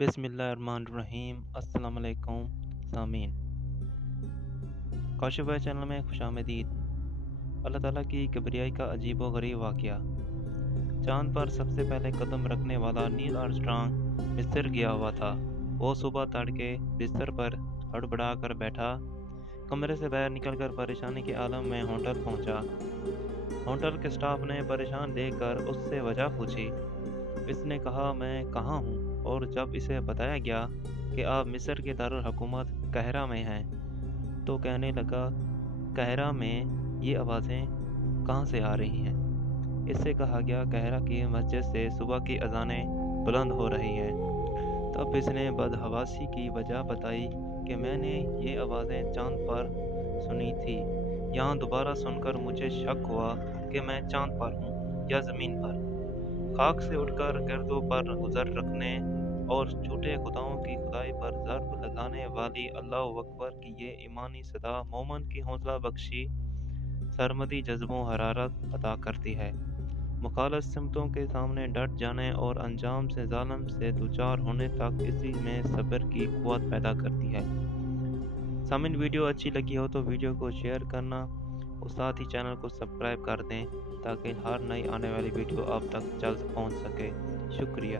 بسم اللہ الرحمن الرحیم۔ السلام علیکم سامعین، کاشف بھائی چینل میں خوش آمدید۔ اللہ تعالیٰ کی کبریائی کا عجیب و غریب واقعہ۔ چاند پر سب سے پہلے قدم رکھنے والا نیل آرمسٹرانگ مصر گیا ہوا تھا۔ وہ صبح تڑکے بستر پر ہڑبڑا کر بیٹھا، کمرے سے باہر نکل کر پریشانی کے عالم میں ہوٹل پہنچا۔ ہوٹل کے سٹاف نے پریشان دیکھ کر اس سے وجہ پوچھی۔ اس نے کہا میں کہاں ہوں، اور جب اسے بتایا گیا کہ آپ مصر کے دارالحکومت قاہرہ میں ہیں تو کہنے لگا قاہرہ میں یہ آوازیں کہاں سے آ رہی ہیں۔ اس سے کہا گیا قاہرہ کی مسجد سے صبح کی اذانیں بلند ہو رہی ہیں۔ تب اس نے بدحواسی کی وجہ بتائی کہ میں نے یہ آوازیں چاند پر سنی تھی، یہاں دوبارہ سن کر مجھے شک ہوا کہ میں چاند پر ہوں یا زمین پر۔ خاک سے اٹھ کر گردوں پر گزر رکھنے اور جھوٹے خداؤں کی خدائی پر ضرب لگانے والی اللہ اکبر کی یہ ایمانی صدا مومن کی حوصلہ بخشی، سرمدی جذبوں حرارت عطا کرتی ہے، مخالف سمتوں کے سامنے ڈٹ جانے اور انجام سے ظالم سے دوچار ہونے تک اسی میں صبر کی قوت پیدا کرتی ہے۔ سامعین، ویڈیو اچھی لگی ہو تو ویڈیو کو شیئر کرنا اور ساتھ ہی چینل کو سبسکرائب کر دیں تاکہ ہر نئی آنے والی ویڈیو آپ تک جلد پہنچ سکے۔ شکریہ۔